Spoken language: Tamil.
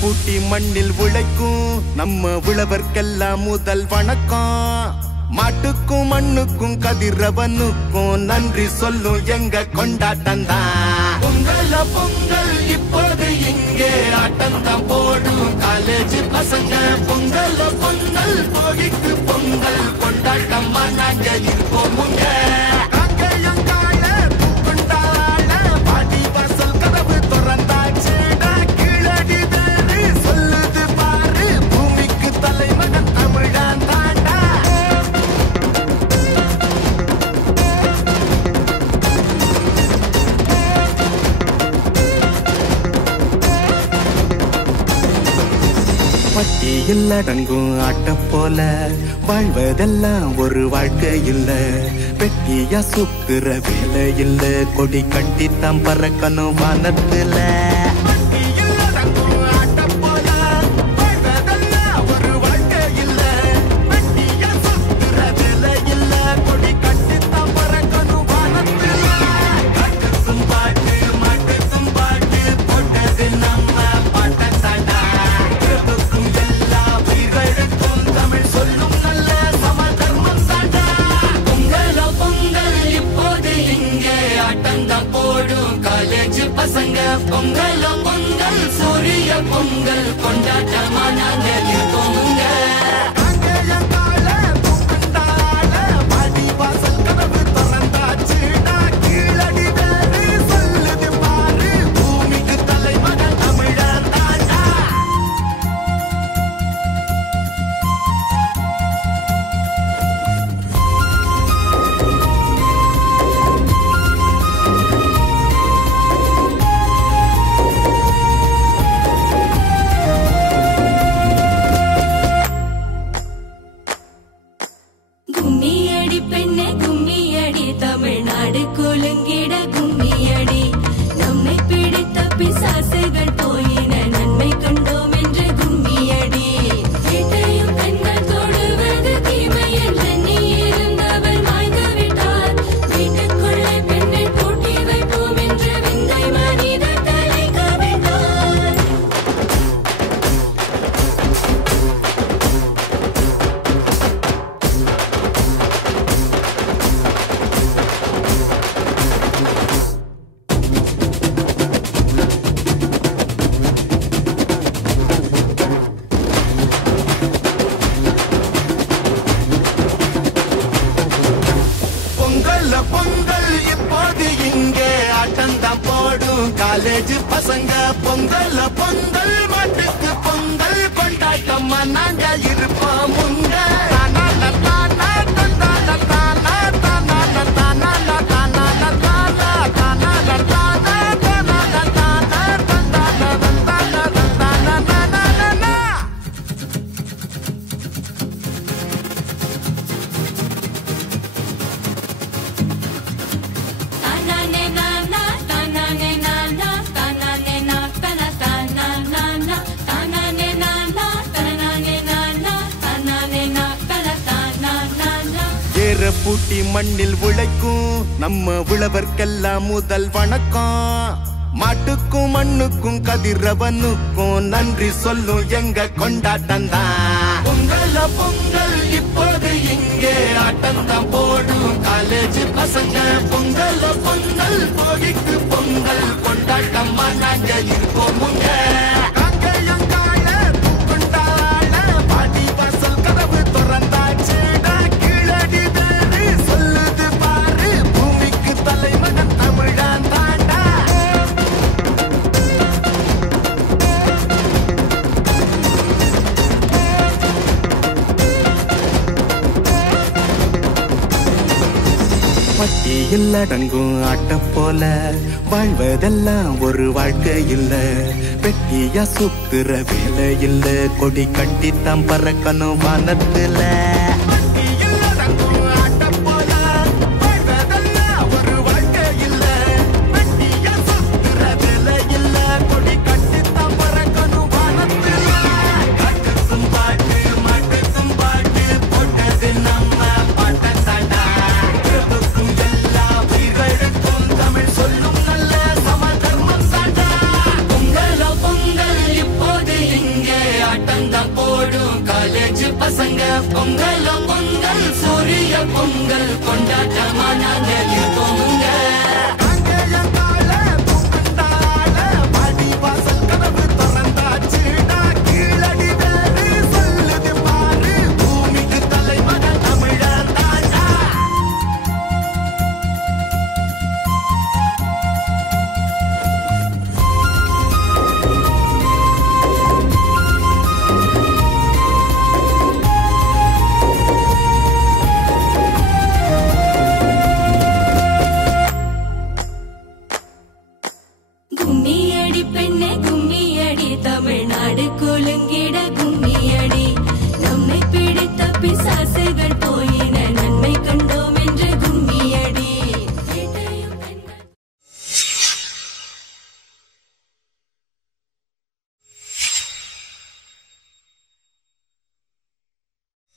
பூட்டி மண்ணில் உழைக்கும் நம்ம உழவர்க்கெல்லாம் முதல் வணக்கம். மாட்டுக்கும் மண்ணுக்கும் கதிரவனுக்கும் நன்றி சொல்லும் எங்க கொண்டாட்டம் தான். பொங்கல் பொங்கல் இப்போது இங்கே ஆட்டம் தான் போடும் காலேஜ் பசங்க. பொங்கல் பொங்கல் போகிக்கு பொங்கல் கொண்டாட்டமா நாங்க இருப்போமுங்க. பட்டியில் அடங்கும் ஆட்ட போல வாழ்வதெல்லாம் ஒரு வாழ்க்கை இல்ல. பெட்டியா சுத்துற வேலை இல்ல, கொடி கட்டித்தான் பறக்கணும் வானத்துல. பசங்க பொங்கல் பொங்கல் சூரிய பொங்கல் கொண்டாட்டமா நாங்க இருக்கோமுங்க. கும்மியடி பெண்ணே கும்மியடி, தமிழ்நாடு குலுங்கிட கும்மியடி. நம்மை பிடித்த பிசாசுகள் போயின, நன்மை கண்டோம் என்று கும்மியடி. வீட்டையும் பெண்கள் தொடுவது தீமை என்று நீ இருந்தவர் மாய்ந்து விட்டார். வீட்டுக்குள்ளே பெண்ணை பூட்டி வைப்போம் என்று விந்தை மனிதர் தலை கவிழ்ந்தார். பொங்கல் இப்போது இங்கே ஆட்டம் தான் போடும் காலேஜ் பசங்க. பொங்கல் பொங்கல் மாட்டுக்கு பொங்கல் கொண்டாட்டமா நாங்க இருப்போம் முங்க. பூட்டி மண்ணில் உழைக்கும் நம்ம உழவர்க்கெல்லாம் முதல் வணக்கம். மாட்டுக்கும் மண்ணுக்கும் கதிரவனுக்கும் நன்றி சொல்லும் எங்க கொண்டாட்டம் தான். பொங்கல் பொங்கல் இப்போது இங்கே ஆட்டம் தான் போடும் காலேஜ் பசங்க. பொங்கல் பொங்கல் போகிக்கு பொங்கல் கொண்டாட்டமா நாங்க இருப்போமுங்க. பட்டியில் அடங்கும் ஆட்ட போல வாழ்வதெல்லாம் ஒரு வாழ்க்கை இல்ல. பெட்டியா சுத்துற வேலை இல்ல, கொடி கட்டித்தான் பறக்கணும் வானத்துல.